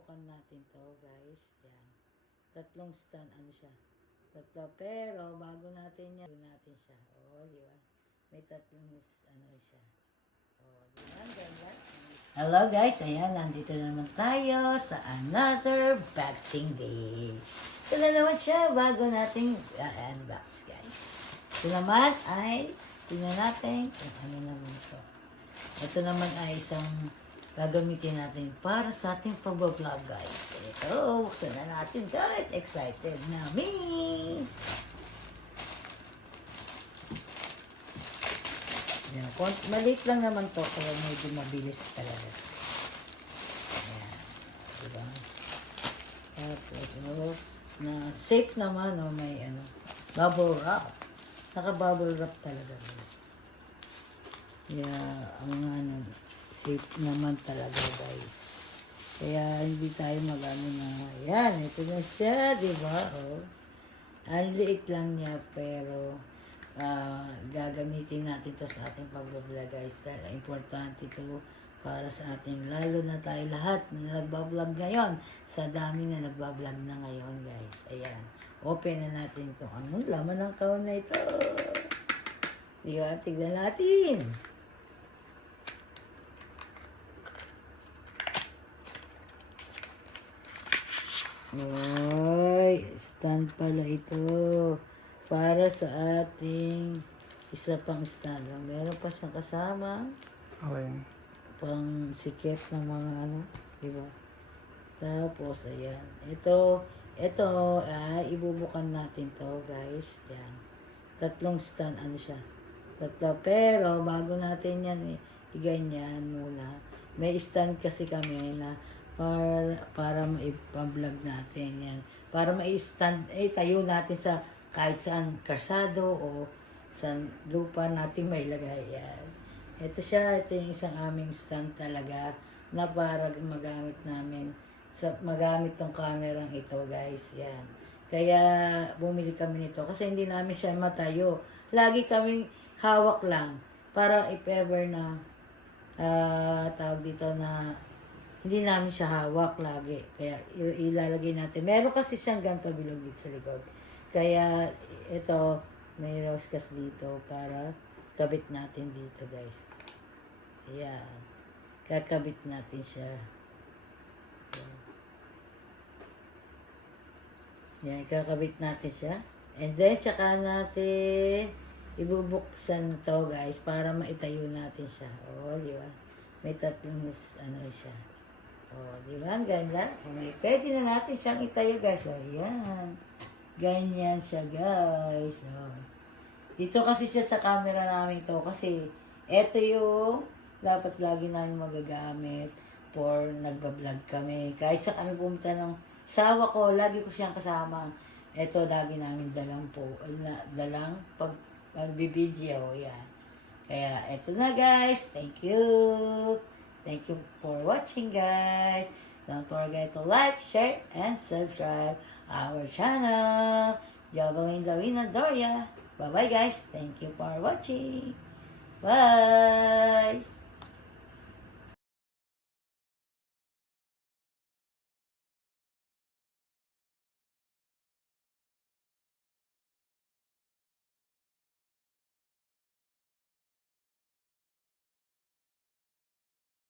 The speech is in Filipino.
Ibubukan natin to guys. Yan. Tatlong stand, ano siya. Tatlo. Pero, bago natin yan, natin siya. O, di ba? May tatlong, ano siya. O, di ba? Ganda. Hello guys, ayan, nandito na naman tayo sa another Boxing Day. Ito na naman siya, bago nating unbox guys. Ito naman ay, tingnan natin kung ano naman ito. Ito naman ay isang gagamitin natin para sa ating pag-vlog guys. Ito, buksan na natin guys. Excited na me! Yan. Maliit lang naman to kaya medyo mabilis talaga. Ayan. Diba? Tapos, na safe naman, may bubble wrap. Naka-bubble wrap talaga guys. Yeah, safe naman talaga guys. Kaya hindi tayo mag-ano na, yan, ito na siya, di ba? Oh. Ang liit lang niya, pero gagamitin natin to sa ating pag-vlog guys. Importante ito para sa ating, lalo na tayo lahat na nagbablog ngayon. Sa dami na nagbablog na ngayon guys. Ayan, open na natin kung anong laman ng kahon na ito. Di ba? Tignan natin. Oy, stand pala ito para sa ating isa pang stand. Meron pa siyang kasama. Okay. Pang sikip ng mga diba? Tapos, ayan. Ito, ibubukan natin to guys. Yan. Tatlong stand, siya. Tatlo. Pero, bago natin yan, iganyan muna. May stand kasi kami na para maipa-vlog natin yan. Para mai-stand, tayo natin sa kahit saan karsado o sa lupa natin may lagay yan. Ito siya, ito yung isang aming stand talaga na para magamit namin, magamit tong kamerang ito guys, yan. Kaya bumili kami nito kasi hindi namin siya matayo. Lagi kaming hawak lang para if ever na tawag dito na hindi namin siya hawak lagi. Kaya ilalagay natin. Meron kasi siyang ganito bilog dito sa likod. Kaya ito, may roscas dito para kabit natin dito guys. Ayan. Kakabit natin siya. Ayan, kakabit natin siya. And then, tsaka natin ibubuksan to guys para maitayo natin siya. O, di ba? May tatlong siya. O, di ba? Ang ganda. Okay. Pwede na natin siyang itayo guys. O, ayan. Ganyan siya guys. O. Dito kasi siya sa camera namin to kasi eto yung dapat lagi namin magagamit for nagbablog kami. Kahit sa kami pumunta ng sawa ko, lagi ko siyang kasama. Eto lagi namin dalang pagbibideo. Yan. Kaya eto na guys. Thank you. Thank you for watching guys. Don't forget to like, share, and subscribe our channel. Javelin Davina Doria. Bye bye guys. Thank you for watching. Bye.